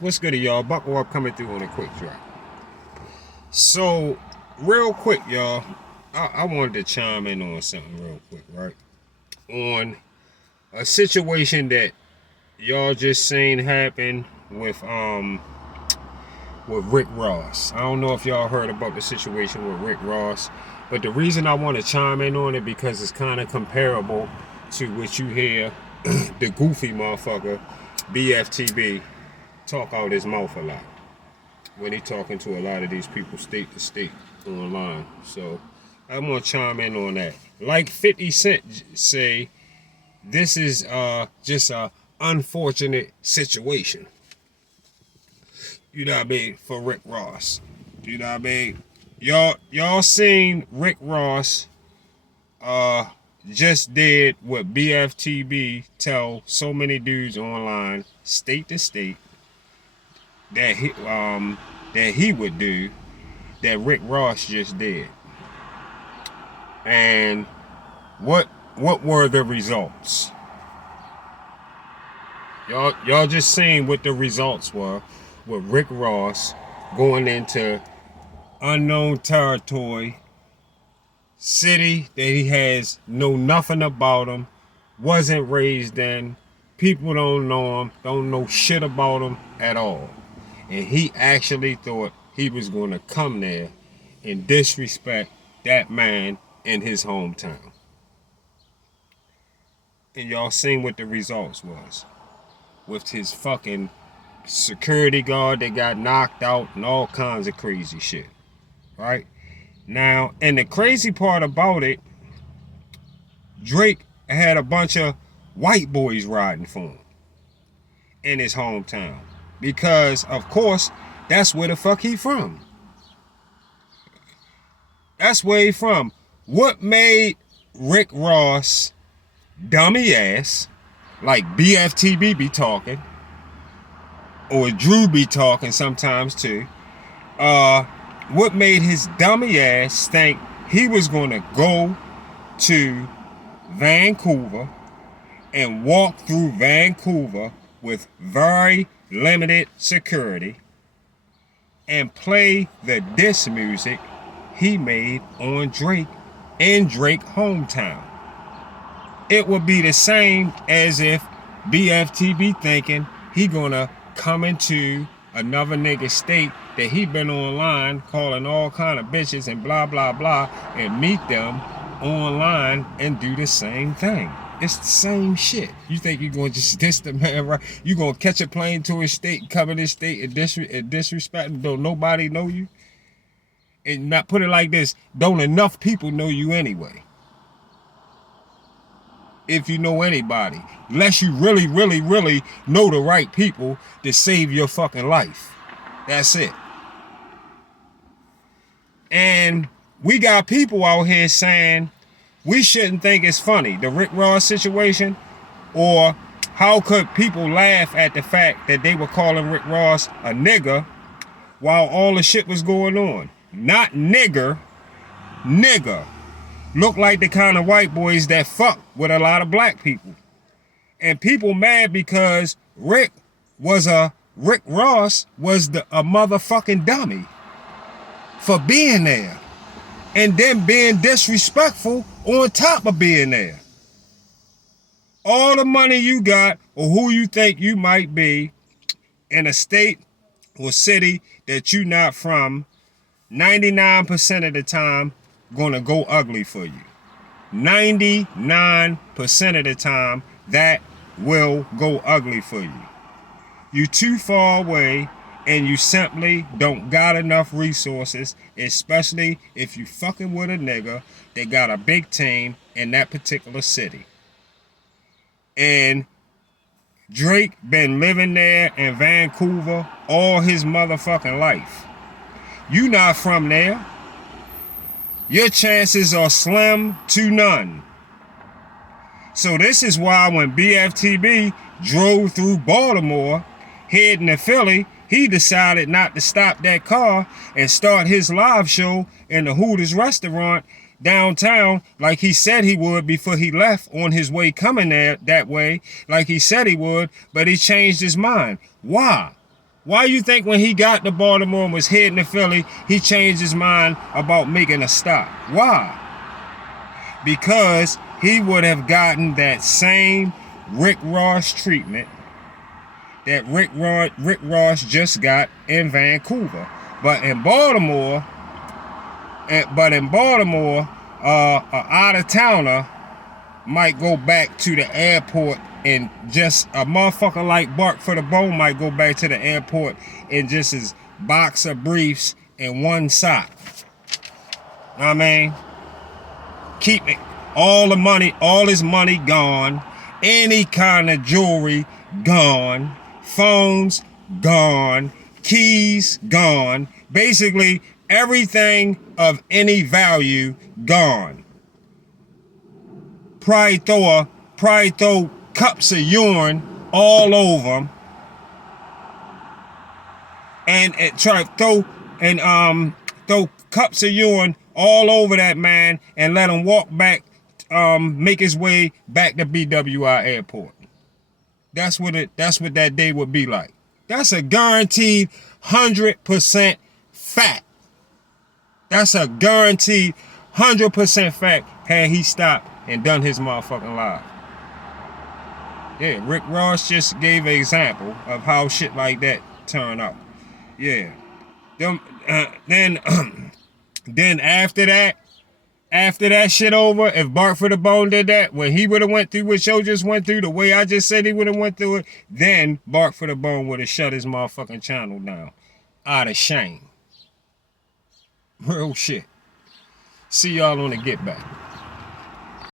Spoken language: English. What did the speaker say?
What's good, y'all? Buckle up, coming through on a quick drop. So, real quick, y'all, I wanted to chime in on something real quick, right? On a situation that y'all just seen happen with Rick Ross. I don't know if y'all heard about the situation with Rick Ross, but the reason I want to chime in on it because it's kind of comparable to what you hear the goofy motherfucker BFTB talk out his mouth a lot when he talking to a lot of these people state to state online. So I'm gonna chime in on that. Like 50 Cent say, this is just a unfortunate situation. You know what I mean? For Rick Ross. You know what I mean? Y'all seen Rick Ross just did what BFTB tell so many dudes online, state to state, that he would do, that Rick Ross just did. And what were the results? Y'all just seen what the results were with Rick Ross going into unknown territory, city that he has know nothing about him, wasn't raised in, people don't know him, don't know shit about him at all. And he actually thought he was going to come there and disrespect that man in his hometown. And y'all seen what the results was. With his fucking security guard that got knocked out and all kinds of crazy shit. Right? Now, and the crazy part about it, Drake had a bunch of white boys riding for him in his hometown. Because, of course, that's where the fuck he from. That's where he from. What made Rick Ross dummy ass, like BFTB be talking, or Drew be talking sometimes too, what made his dummy ass think he was gonna go to Vancouver and walk through Vancouver with very limited security and play the diss music he made on Drake in Drake hometown? It would be the same as if BFTB thinking he gonna come into another nigga state that he been online calling all kind of bitches and blah blah blah and meet them online and do the same thing. It's the same shit. You think you're gonna just diss the man, right? You gonna catch a plane to his state, cover this state and disrespect? Don't nobody know you? And not put it like this, don't enough people know you anyway? If you know anybody, unless you really, really, really know the right people to save your fucking life. That's it. And we got people out here saying we shouldn't think it's funny, the Rick Ross situation, or how could people laugh at the fact that they were calling Rick Ross a nigger while all the shit was going on? Not nigger, nigger. Look like the kind of white boys that fuck with a lot of black people. And people mad because Rick Ross was a motherfucking dummy for being there. And then being disrespectful on top of being there. All the money you got or who you think you might be in a state or city that you not from, 99% of the time gonna go ugly for you. 99% of the time that will go ugly for you. You too far away and you simply don't got enough resources, especially if you fucking with a nigga that got a big team in that particular city. And Drake been living there in Vancouver all his motherfucking life. You not from there. Your chances are slim to none. So this is why when BFTB drove through Baltimore, heading to Philly, he decided not to stop that car and start his live show in the Hooters restaurant downtown like he said he would before he left on his way coming there that way, like he said he would, but he changed his mind. Why? Why you think when he got to Baltimore and was heading to Philly, he changed his mind about making a stop? Why? Because he would have gotten that same Rick Ross treatment that Rick Ross just got in Vancouver. But in Baltimore, an out-of-towner might go back to the airport and just a motherfucker like Bark for the Bone might go back to the airport and just his box of briefs and one sock. Know what I mean? Keep it. All the money, all his money gone. Any kind of jewelry gone. Phones gone. Keys gone. Basically, everything of any value gone. Probably throw cups of urine all over him, and try to throw cups of urine all over that man and let him walk back, make his way back to BWI Airport. That's what that day would be like. That's a guaranteed 100% fact. That's a guaranteed 100% fact had he stopped and done his motherfucking life. Yeah, Rick Ross just gave an example of how shit like that turn out. Yeah. Then after that shit over, if Bark for the Bone did that, when he would have went through what Joe just went through, the way I just said he would have went through it, then Bark for the Bone would have shut his motherfucking channel down. Out of shame. Real shit. See y'all on the Get Back.